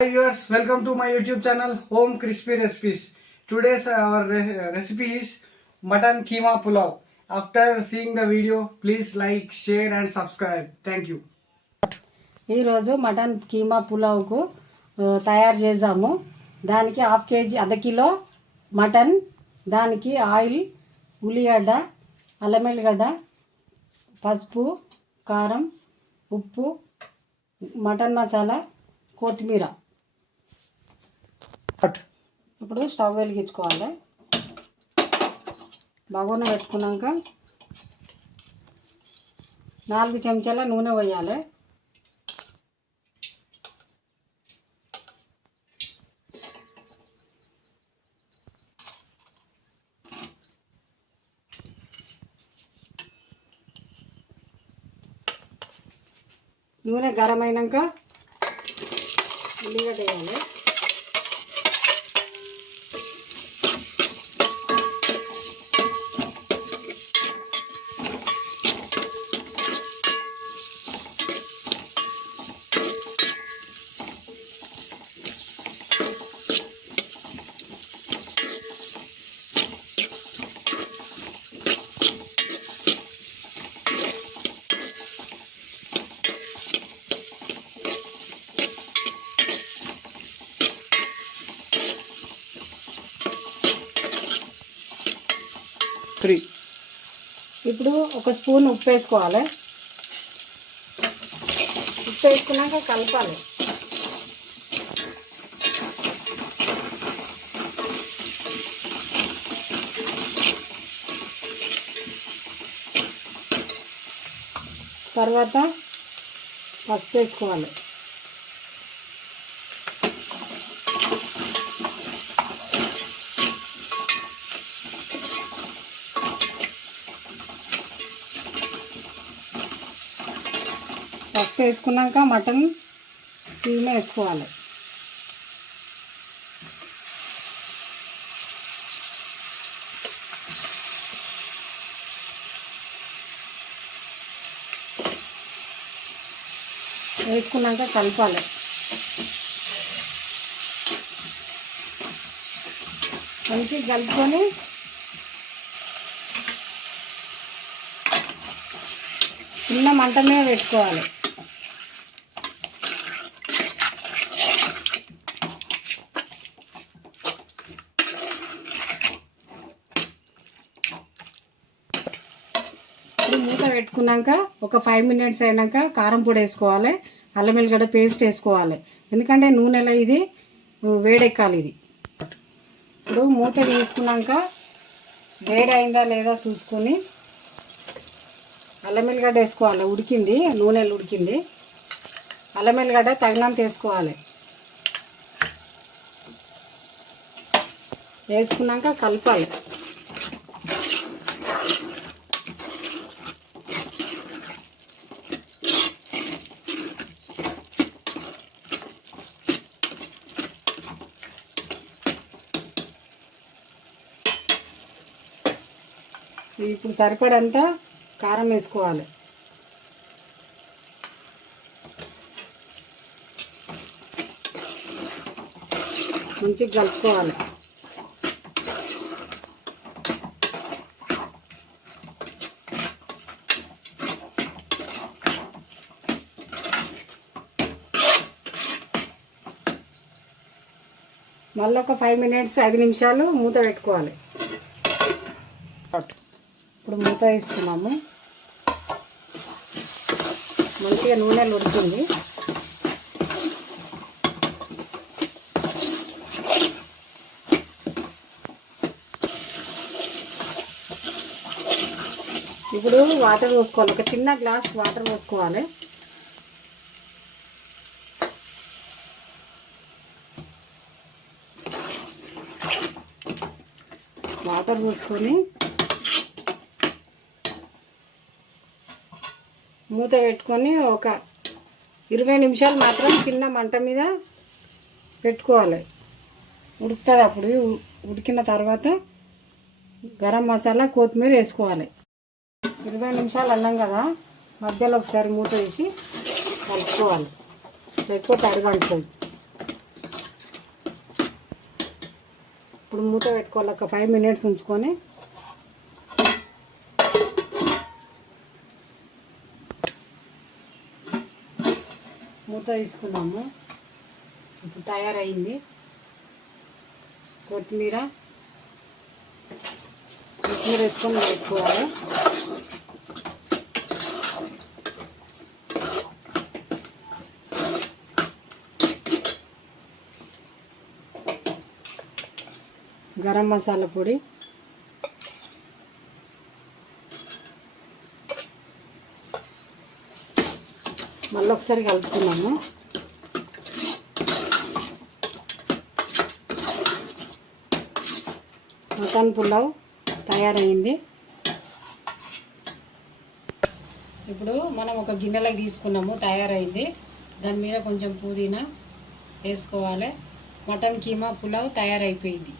Hi viewers, welcome to my YouTube channel Home Crispy Recipes. Today's our recipe is mutton keema pulao. After seeing the video, please like, share and subscribe. Thank you. ఈరోజు mutton keema పులావ్కు తయారు చేద్దాము. దానికి half KG అర్ధ kilo mutton, దానికి oil, ఉల్లిగడ్డ, అల్లం వెల్లిగడ్డ, పసుపు, కారం, ఉప్పు, మటన్ మసాలా, కొత్తిమీర. ఇప్పుడు స్టవ్ వెలిగించుకోవాలి. బగోన పెట్టుకున్నాక 4 చెంచాల నూనె పోయాలి. నూనె గరం అయినాక ఉల్లిగడ్డ వేయాలి. ఇప్పుడు ఒక స్పూన్ ఉప్పు వేసుకోవాలి. ఉప్పు వేసుకున్నాక కలపాలి. తర్వాత పసుపు వేసుకోవాలి. పసుపు వేసుకున్నాక మటన్ కీమా వేసుకోవాలి. వేసుకున్నాక కలపాలి. మంచిగా కలుపుకొని చిన్న మంట మీద పెట్టుకోవాలి. ఇప్పుడు మూత పెట్టుకున్నాక ఒక 5 మినిట్స్ అయినాక కారం పొడి వేసుకోవాలి, అల్లం వెల్లిగడ్డ పేస్ట్ వేసుకోవాలి. ఎందుకంటే నూనెలో ఇది వేడెక్కాలి. ఇది ఇప్పుడు మూత తీసుకున్నాక వేడి అయిందా లేదా చూసుకొని అల్లం వెల్లిగడ్డ వేసుకోవాలి. ఉడికింది, నూనెలు ఉడికింది. అల్లం వెల్లిగడ్డ తగినంత వేసుకోవాలి. వేసుకున్నాక కలపాలి. ఇప్పుడు సరిపడంత కారం వేసుకోవాలి. మంచిగా కలుపుకోవాలి. మళ్ళీ ఒక 5 మినిట్స్ 5 నిమిషాలు మూత పెట్టుకోవాలి. ఇప్పుడు మూత వేసుకున్నాము. మంచిగా నూనెలు ఉడుతుంది. ఇప్పుడు వాటర్ పోసుకోవాలి. ఒక చిన్న గ్లాస్ వాటర్ పోసుకోవాలి. వాటర్ పోసుకొని మూత పెట్టుకొని ఒక 20 నిమిషాలు మాత్రం చిన్న మంట మీద పెట్టుకోవాలి. ఉడుకుతుంది. అప్పుడు ఉడికిన తర్వాత గరం మసాలా, కొత్తిమీర వేసుకోవాలి. 20 నిమిషాలు అన్నాం కదా, మధ్యలో ఒకసారి మూత వేసి కలుపుకోవాలి, లేకపోతే అడుగంటుంది. ఇప్పుడు మూత పెట్టుకోవాలి, ఒక 5 మినిట్స్ ఉంచుకొని మూత తీసుకున్నాము. ఇప్పుడు తయారైంది. కొత్తిమీర వేసుకొని పెట్టుకోవాలి. గరం మసాలా పొడి, మళ్ళీ ఒకసారి కలుపుకున్నాము. మటన్ పులావ్ తయారైంది. ఇప్పుడు మనం ఒక గిన్నెలోకి తీసుకున్నాము, తయారైంది. దాని మీద కొంచెం పుదీనా వేసుకోవాలి. మటన్ కీమా పులావ్ తయారైపోయింది.